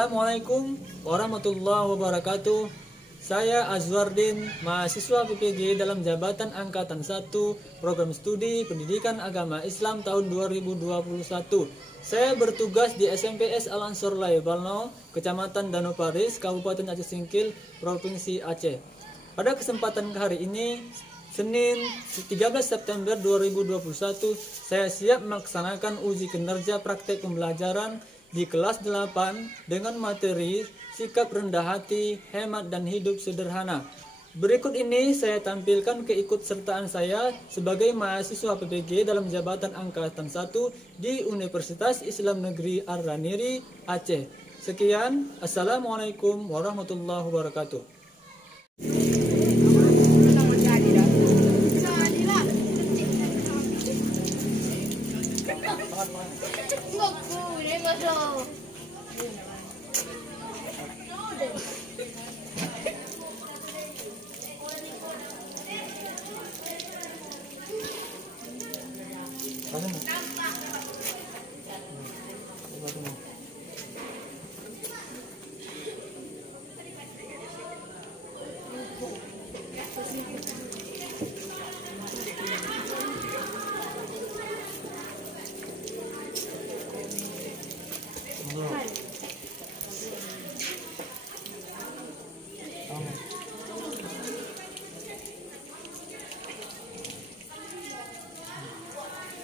Assalamualaikum warahmatullahi wabarakatuh. Saya Azwardin, mahasiswa PPG dalam Jabatan Angkatan 1, Program Studi Pendidikan Agama Islam tahun 2021. Saya bertugas di SMPS Al-Ansor Layebalno, Kecamatan Danau Paris, Kabupaten Aceh Singkil, Provinsi Aceh. Pada kesempatan hari ini, Senin 13 September 2021, saya siap melaksanakan uji kinerja praktek pembelajaran di kelas 8 dengan materi sikap rendah hati, hemat dan hidup sederhana. Berikut ini saya tampilkan keikutsertaan saya sebagai mahasiswa PPG dalam Jabatan Angkatan 1 di Universitas Islam Negeri Ar-Raniri, Aceh. Sekian, Assalamualaikum warahmatullahi wabarakatuh.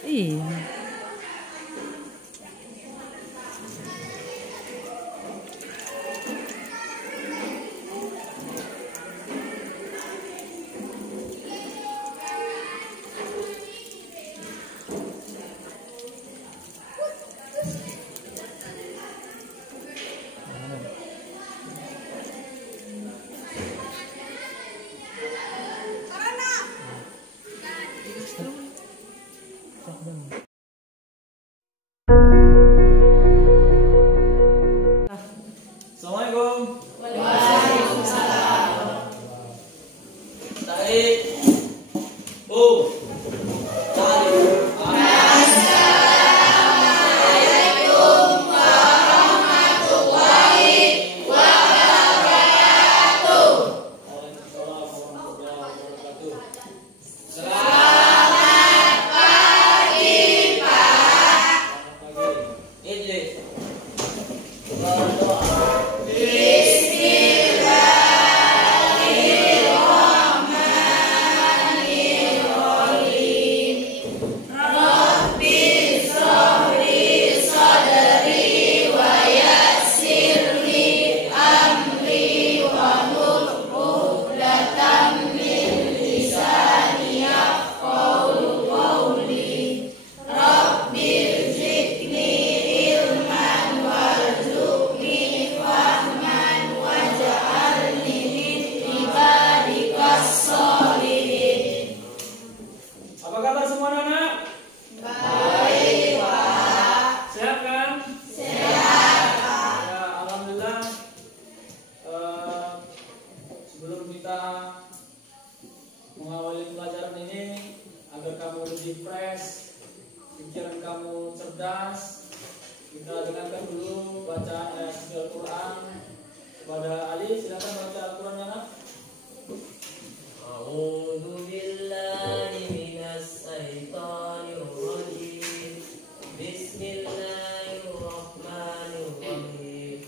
Iya. Assalamualaikum. Waalaikumsalam. Tarik. Apa kabar semua anak? Baik, Pak. Sehat kan? Sehat, Pak. Ya, alhamdulillah. Sebelum kita mengawali pelajaran ini, agar kamu lebih fresh, pikiran kamu cerdas, kita dengarkan dulu bacaan ayat suci Al-Quran. Kepada Ali, silakan baca Al-Quran ya, nak. A'udzu billahi minas syaitonir rajim. Bismillahirrahmanirrahim.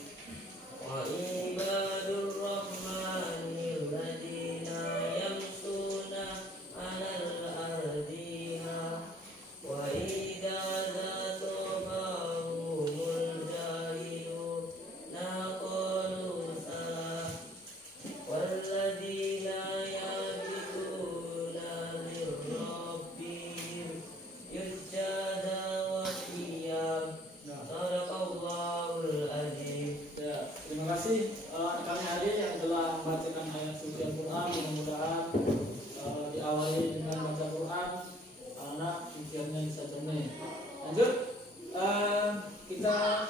Wa ibadur rahmanil ladzina yamshuna 'alal ardi wa idza zatabahumul jahiluna qalu salam walladzina Terima kasih kami hadir yang telah membacakan ayat suci Al-Quran. Mudah-mudahan diawali dengan baca Quran, anak pikirnya bisa jernih. Lanjut, kita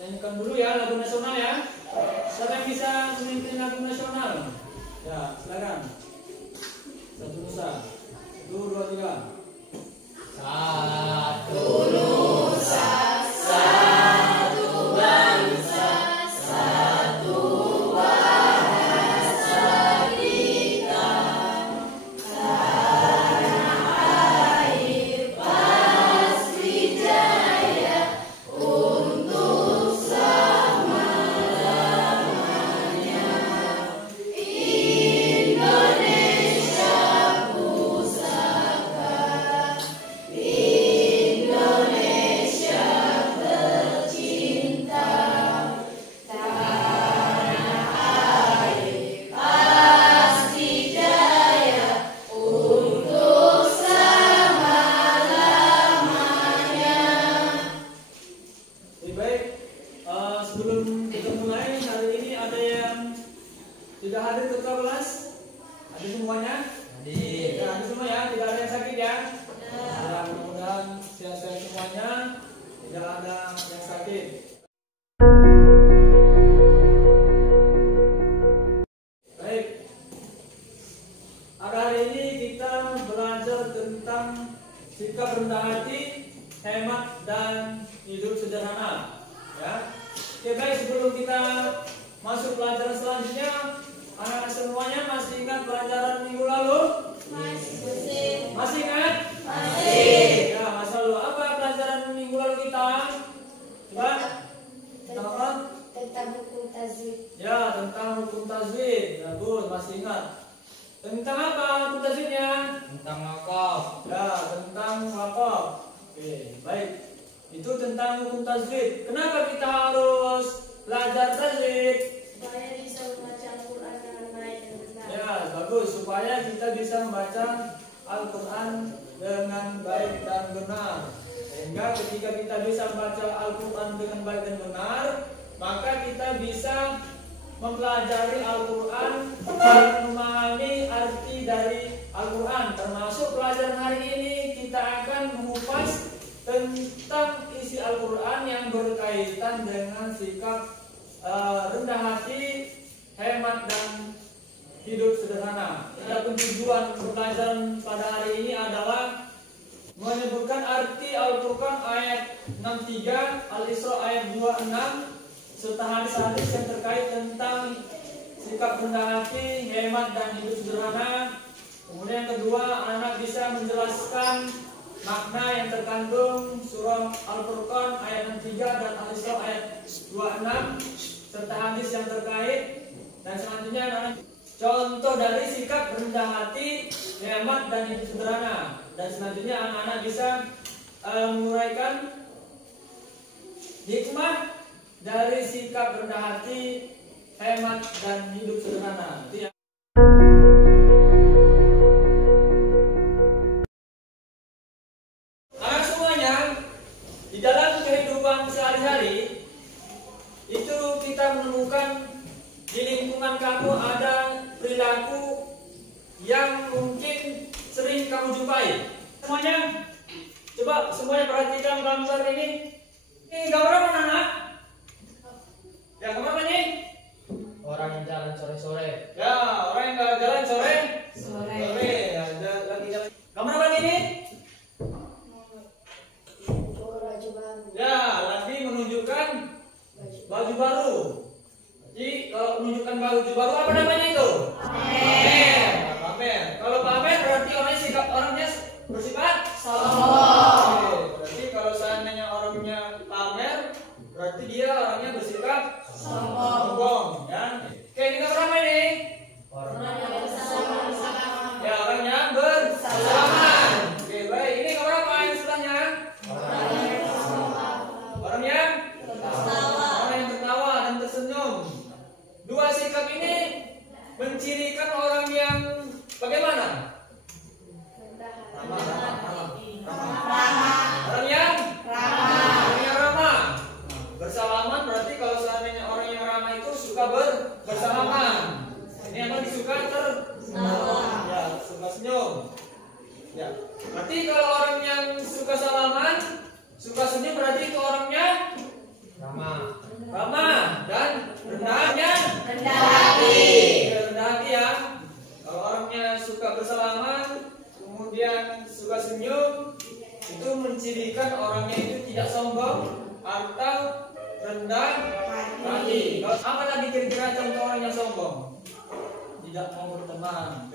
nyanyikan dulu ya lagu nasional ya. Siapa yang bisa memimpin lagu nasional? Ya, silakan. Satu Nusa, 1, 2, 3. Satu Nusa, satu bangsa, satu Tidak ada yang sakit. Baik. Pada hari ini kita belajar tentang sikap rendah hati, hemat dan hidup sederhana. Ya. Oke, baik, sebelum kita masuk pelajaran selanjutnya, anak-anak semuanya masih ingat pelajaran minggu lalu? Masih ingat? Masih. Ya, masa lalu apa pelajaran minggu lalu kita? Coba. Tentang apa? Tentang hukum tajwid. Ya, tentang hukum tajwid. Bagus, masih ingat. Tentang apa hukum tajwidnya? Tentang wakaf. Ya, tentang wakaf. Oke, baik. Itu tentang hukum tajwid. Kenapa kita harus belajar tajwid? Supaya bisa membaca Al-Quran dengan baik dan benar. Ya, bagus. Supaya kita bisa membaca Al-Quran dengan baik dan benar. Sehingga ketika kita bisa membaca Al-Quran dengan baik dan benar, maka kita bisa mempelajari Al-Quran dan memahami arti dari Al-Quran. Termasuk pelajaran hari ini kita akan mengupas tentang isi Al-Quran yang berkaitan dengan sikap rendah hati, hemat dan hidup sederhana. Adapun tujuan pembelajaran pada hari ini adalah menyebutkan arti Al-Quran ayat 63, Al-Isra ayat 26, serta hadis-hadis yang terkait tentang sikap rendah hati, hemat dan hidup sederhana. Kemudian yang kedua, anak bisa menjelaskan makna yang terkandung surah Al-Furqan ayat 63 dan Al-Isra ayat 26 serta hadis yang terkait. Dan selanjutnya anak contoh dari sikap rendah hati, hemat dan hidup sederhana. Dan selanjutnya anak-anak bisa menguraikan hikmah dari sikap rendah hati, hemat dan hidup sederhana. Itu ya. Anak semuanya, di dalam kehidupan sehari-hari itu kita menemukan di lingkungan kamu ada perilaku yang mungkin sering kamu jumpai. Semuanya, coba semuanya perhatikan gambar ini. Ini gambar apa, anak? Ya, gambar apa ini? Orang yang jalan sore-sore. Ya, orang yang jalan sore. Ya, lagi jalan. Gambar apa ini? Baju baru. Ya, lagi menunjukkan baju baru. Jadi kalau menunjukkan baju baru apa namanya itu? Pamer. Pamer. Kalau pamer berarti orangnya bersifat sombong. Berarti kalau seandainya orangnya pamer, berarti dia orangnya bersifat sombong. Ya. Oke, ini gambar apa ini? Orang Ya, orangnya bersalaman. Oke, baik. Ini gambar apa yang sebelahnya? Orang yang tertawa dan tersenyum. Dua sikap ini mencirikan orang yang bagaimana? Ramah. Orang yang ramah. Bersalaman berarti kalau seandainya orang yang ramah itu suka bersalaman. Ini apa disuka ya, suka senyum. Ya. Berarti kalau orang yang suka salaman, suka senyum berarti itu orangnya ramah dan rendah hati ya. Kalau orangnya suka bersalaman, kemudian suka senyum, itu mencirikan orangnya itu tidak sombong atau rendah hati. Apa tadi kira-kira contoh orang yang sombong? Tidak mau berteman,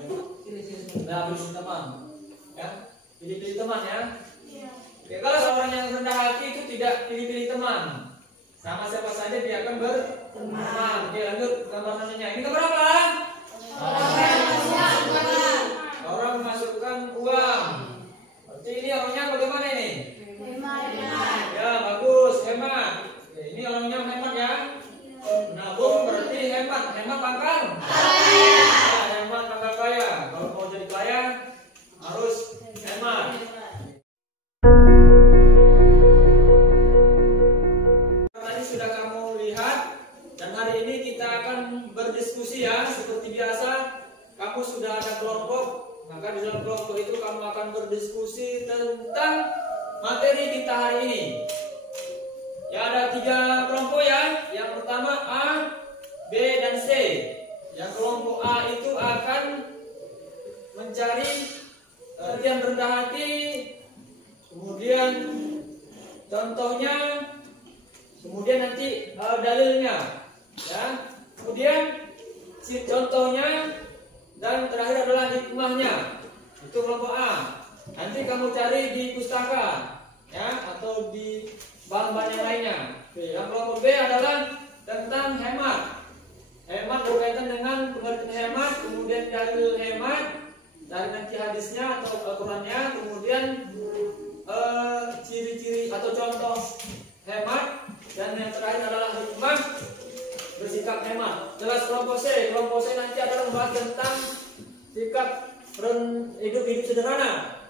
habis teman, ya, pilih-pilih teman ya. Ya, kalau seorang yang rendah hati itu tidak pilih-pilih teman, sama siapa saja dia akan berteman. Oke, lanjut gambar selanjutnya. Ini gambar apa? Orang memasukkan uang. Berarti ini orangnya bagaimana ini? Ya, bagus, hemat. Oke, ini orangnya hemat ya. Menabung berarti hemat pangkal. Ya, hemat pangkal kaya. Kalau mau jadi kaya harus hemat. Tadi sudah kamu lihat, dan hari ini kita akan berdiskusi ya. Seperti biasa, kamu sudah ada kelompok, maka di dalam kelompok itu kamu akan berdiskusi tentang materi kita hari ini. Ya, ada 3 kelompok ya. Yang pertama A, B, dan C. Yang kelompok A itu akan mencari yang rendah hati, kemudian contohnya, kemudian nanti dalilnya, ya. Kemudian si contohnya dan terakhir adalah hikmahnya. Itu kelompok A. Nanti kamu cari di pustaka, ya, atau di bahan-bahan yang lainnya. Yang kelompok B adalah tentang hemat. Hemat berkaitan dengan pengertian hemat, kemudian dalil hemat, dari nanti hadisnya atau Al-Qur'annya, kemudian ciri-ciri atau contoh hemat, dan yang terakhir adalah hikmah bersikap hemat. Jelas kelompok C. Kelompok C nanti adalah membahas tentang sikap hidup sederhana.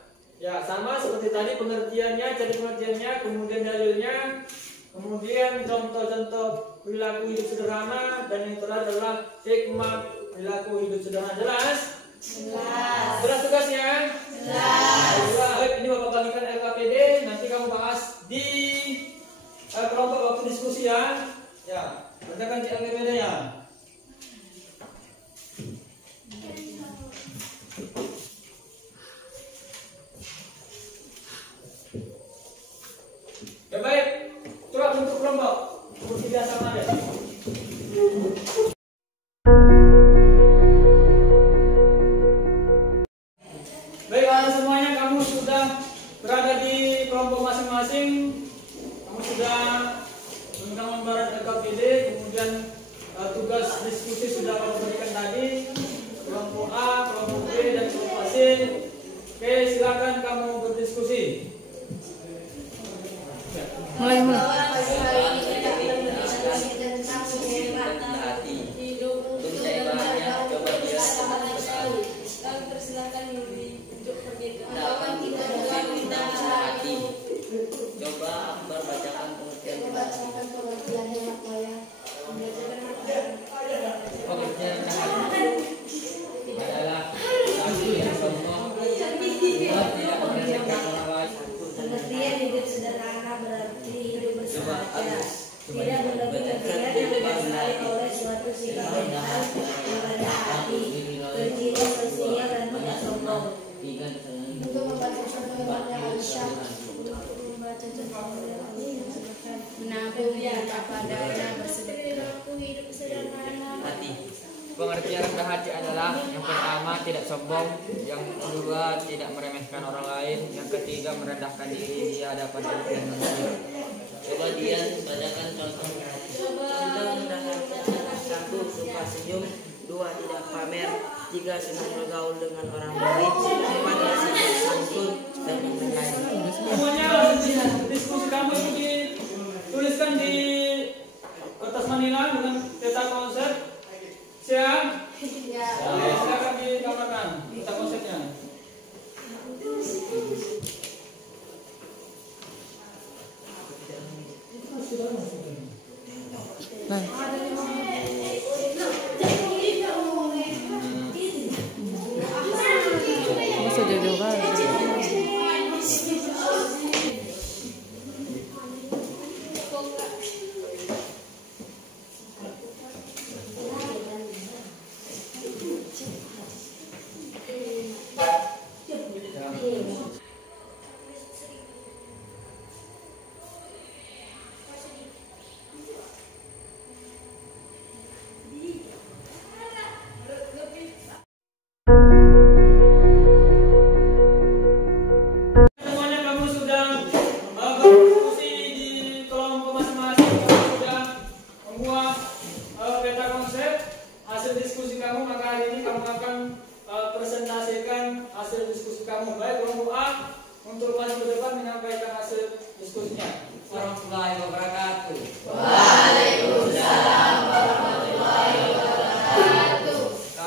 Ya, sama seperti tadi pengertiannya, cari pengertiannya, kemudian dalilnya, kemudian contoh-contoh perilaku hidup sederhana, dan yang terakhir adalah hikmah perilaku hidup sederhana. Jelas? Jelas. Jelas tugasnya? Jelas. Ini Bapak bagikan LKPD, nanti kamu bahas di kelompok waktu diskusi ya. Ya, kerjakan di LKPD ya. Ya baik, coba bentuk kelompok. Seperti biasa ada. Baik, semuanya kamu sudah berada di kelompok masing-masing. Kamu sudah memegang lembaran LKPD, kemudian tugas diskusi sudah kamu berikan tadi. Kelompok A, kelompok B, dan kelompok C. Oke, silakan kamu berdiskusi. Mulai. Pagi hari ini kita akan berdiskusi tentang hemat hidup untuk menjaga kebersihan sekali. Kami persilakan untuk pergi. Kawan kita juga minta hati. Coba Akbar bacakan pengertian hemat saya. pengertian hati adalah satu yang contoh dua tidak meremehkan orang lain. Pengertian hidup sederhana berarti hidup Coba bersahaja, coba tidak berlebih-lebihan yang didasari oleh suatu sikap mental yang rendah hati, berjiwa sosial dan tidak sombong. Tiga Untuk membaca contoh hebatnya Aisyah, untuk membaca contoh hebatnya menabung dan apa adanya bersedekah. Hidup sederhana. hati. Pengertian rendah hati adalah yang pertama tidak sombong, yang kedua tidak meremehkan orang lain, yang ketiga merendahkan diri di hadapan Allah dan manusia. Coba Dian bacakan contoh rendah hati adalah satu suka senyum, dua tidak pamer, tiga senang bergaul dengan orang baik, empat bersifat santun dan yang lain. Semuanya diskusi kamu ini dituliskan di kertas manila dengan peta konsep. Siap? Ya. Silakan digambarkan peta konsepnya. Masa jauh-jauh kan? Semuanya kamu sudah berdiskusi di kelompok masing-masing. Kamu sudah membuat peta konsep hasil diskusi kamu. Maka hari ini kamu akan presentasikan hasil diskusi kamu. Baik, kelompok A untuk maju ke depan menyampaikan hasil diskusinya. Warahmatullahi wabarakatuh.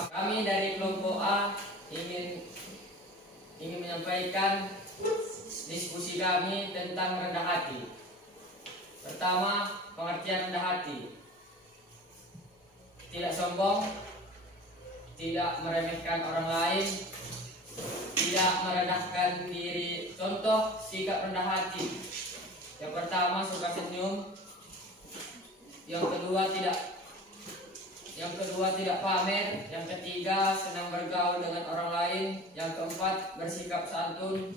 Kami dari kelompok A ingin menyampaikan diskusi kami tentang rendah hati. Pertama, pengertian rendah hati. Tidak sombong, tidak meremehkan orang lain, tidak merendahkan diri. Contoh sikap rendah hati. Yang pertama, suka senyum, Yang kedua tidak pamer, yang ketiga senang bergaul dengan orang lain, yang keempat bersikap santun.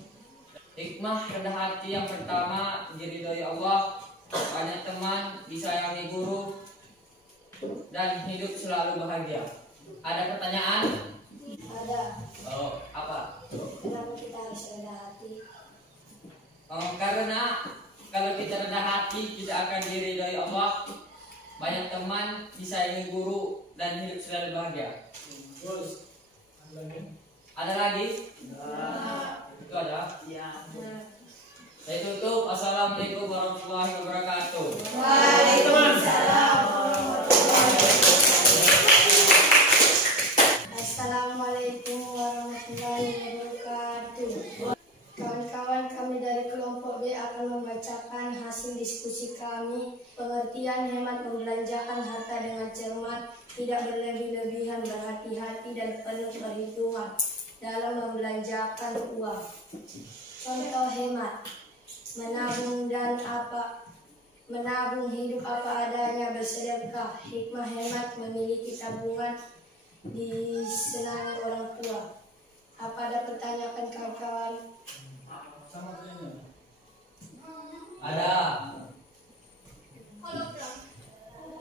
Hikmah rendah hati yang pertama diridhoi Allah, banyak teman, disayangi guru, dan hidup selalu bahagia. Ada pertanyaan? Ada. Oh, apa? Kenapa kita harus rendah hati? Oh, karena kalau kita rendah hati kita akan diridhoi Allah, banyak teman, disayangi guru, dan hidup selalu bahagia. Terus Ada lagi? Itu ada? Saya tutup. Assalamualaikum warahmatullahi wabarakatuh. Waalaikumsalam. Assalamualaikum warahmatullahi wabarakatuh. Kawan-kawan, kami dari kelompok B akan membacakan hasil diskusi kami. Pengertian hemat: membelanjakan harta dengan cermat, tidak berlebih-lebihan, berhati-hati dan penuh perhitungan dalam membelanjakan uang. Contoh hemat: menabung hidup apa adanya, bersedekah. Hikmah hemat: memiliki tabungan, disenangi orang tua. Apa ada pertanyaan kawan-kawan? Ada.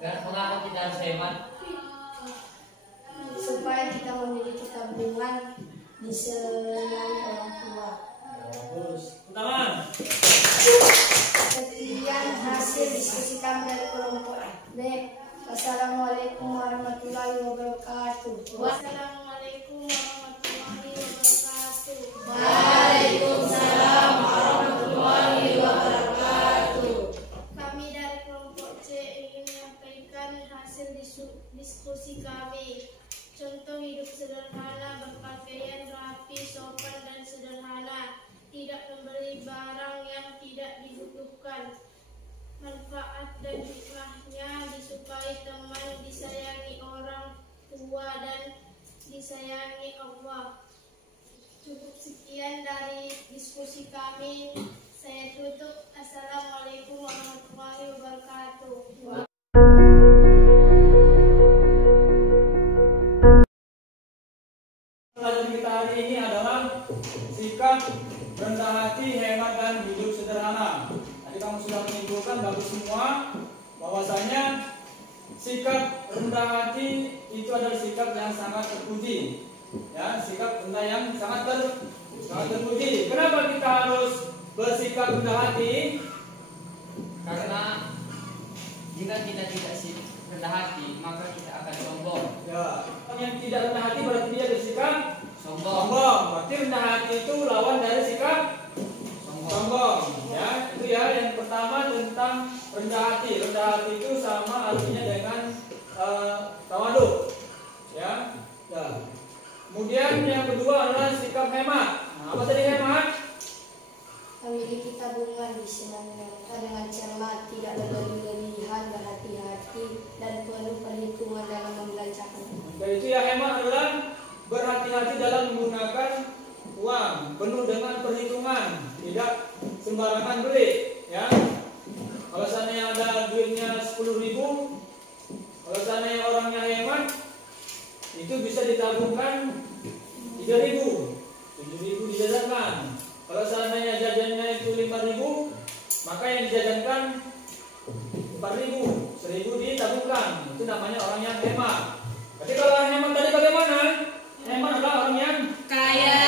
Mengapa kita harus hemat? Supaya kita memiliki tabungan, disenangi orang tua. tangan. Sekian hasil diskusi kami dari kelompok B. Wassalamualaikum warahmatullahi wabarakatuh. Wassalamualaikum warahmatullahi wabarakatuh. Waalaikumsalam warahmatullahi wabarakatuh. Kami dari kelompok C ingin menyampaikan hasil diskusi kami. Contoh hidup sederhana, berpakaian rapi, sopan dan sederhana, tidak membeli barang yang tidak dibutuhkan. Manfaat dan hikmahnya: disukai teman, disayangi orang tua dan disayangi Allah. Cukup sekian dari diskusi kami. Saya tutup. Assalamualaikum warahmatullahi wabarakatuh. Pelajaran kita hari ini adalah sikap rendah hati, hemat dan hidup sederhana. Tadi kamu sudah menyimpulkan bagus semua bahwasanya sikap rendah hati itu adalah sikap yang sangat terpuji. Ya, sikap rendah yang sangat terpuji. Kenapa kita harus bersikap rendah hati? Karena jika kita tidak rendah hati, maka kita akan sombong. Ya, yang tidak rendah hati berarti dia bersikap Sombong. Berarti rendah hati itu lawan dari sikap sombong. Ya, itu ya yang pertama tentang rendah hati. Rendah hati itu sama artinya dengan tawadhu. Ya. Ya. Kemudian yang kedua adalah sikap hemat. Nah, apa tadi hemat? Memiliki tabungan, disenangi dengan cermat, tidak berlebih-lebihan, berhati-hati dan penuh perhitungan dalam membelanjakan. Nah, itu ya hemat adalah berhati-hati dalam menggunakan uang, penuh dengan perhitungan, tidak sembarangan beli. Ya, kalau seandainya ada duitnya 10.000, kalau seandainya orangnya hemat, itu bisa ditabungkan 3.000, 7.000 dijajankan. Kalau seandainya jajannya itu 5.000, maka yang dijajankan 4.000, 1.000 ditabungkan. Itu namanya orang yang hemat. Jadi kalau orang hemat tadi bagaimana? Hemat adalah orang yang Kaya.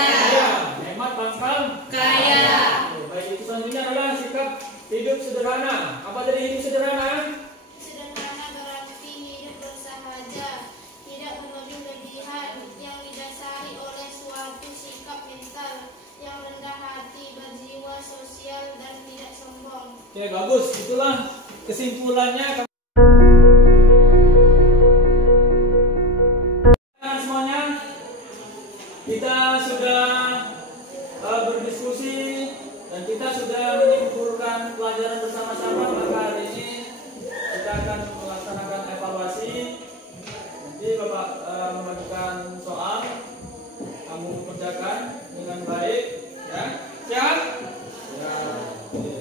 Hemat pangkal Kaya. Baik, itu selanjutnya adalah sikap hidup sederhana. Apa tadi hidup sederhana? Sederhana berarti hidup bersahaja, tidak berlebih-lebihan, yang didasari oleh suatu sikap mental yang rendah hati, berjiwa sosial dan tidak sombong. Oke, bagus. Itulah kesimpulannya. Semuanya, kita sudah berdiskusi dan kita sudah menyimpulkan pelajaran bersama-sama. Maka hari ini kita akan melaksanakan evaluasi. Nanti Bapak membagikan soal, kamu kerjakan dengan baik, ya. Siap? Ya. Oke.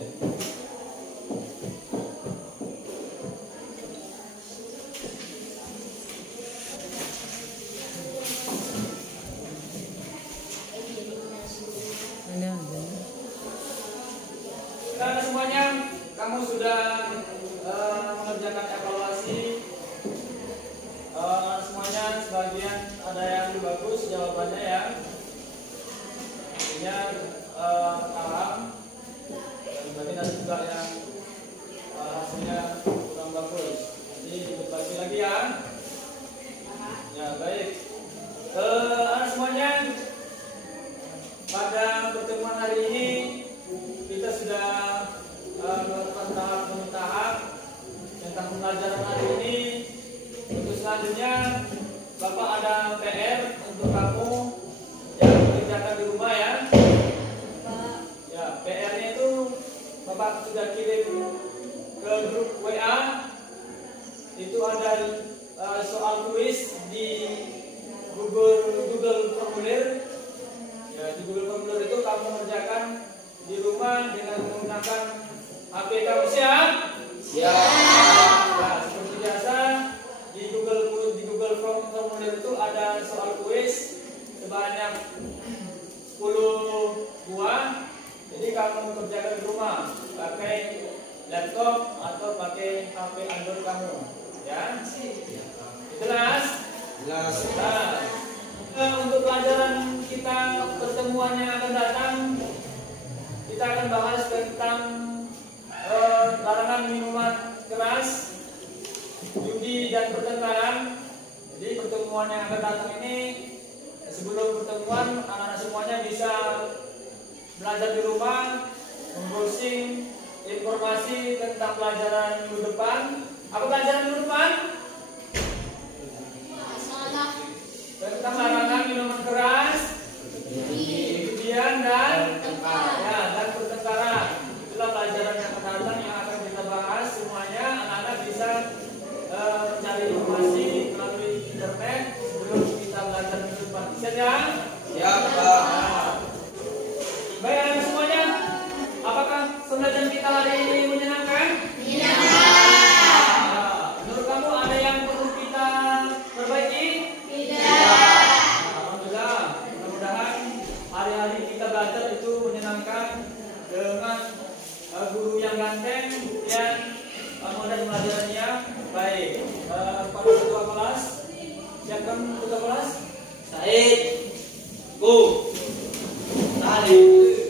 Sekarang semuanya kamu sudah mengerjakan evaluasi. Semuanya sebagian ada yang bagus jawabannya ya. Artinya paham. Dan sebagian ada juga yang hasilnya kurang bagus. Jadi dibagi lagi ya. Ya baik. Anak semuanya, pada pertemuan hari ini kita sudah melakukan tahap demi tahap tentang pembelajaran hari ini. Untuk selanjutnya, Bapak ada PR untuk kamu yang dikerjakan di rumah ya. Ya, PR-nya itu Bapak sudah kirim ke grup WA. Itu ada soal kuis di Google Formulir. Ya, di Google Formulir itu kamu kerjakan di rumah dengan menggunakan HP kamu siap? Siap. Nah, seperti biasa di Google Formulir itu ada soal kuis sebanyak 10 buah. Jadi kamu kerjakan di rumah pakai laptop atau pakai HP Android kamu. Ya. Jelas? Jelas. Nah, untuk pelajaran kita pertemuannya akan datang, kita akan bahas tentang larangan minuman keras, judi dan pertengkaran. Jadi pertemuan yang akan datang ini, sebelum pertemuan anak-anak semuanya bisa belajar di rumah, membrowsing informasi tentang pelajaran minggu depan. Apa pelajaran minggu depan? Tentang larangan minuman keras, judian dan pertengkaran. Itulah pelajaran yang akan datang yang akan kita bahas semuanya. Anak-anak bisa mencari informasi melalui internet sebelum kita belajar minggu depan. Siap ya? Siap, Pak. Baik anak semuanya, apakah pembelajaran kita hari ini menyenangkan? Menurut kamu ada yang perlu kita perbaiki? Hari-hari kita belajar itu menyenangkan dengan guru yang ganteng dan model pelajarannya baik. Pada ketua kelas, siapkan ketua kelas. Said, Bu, Salih.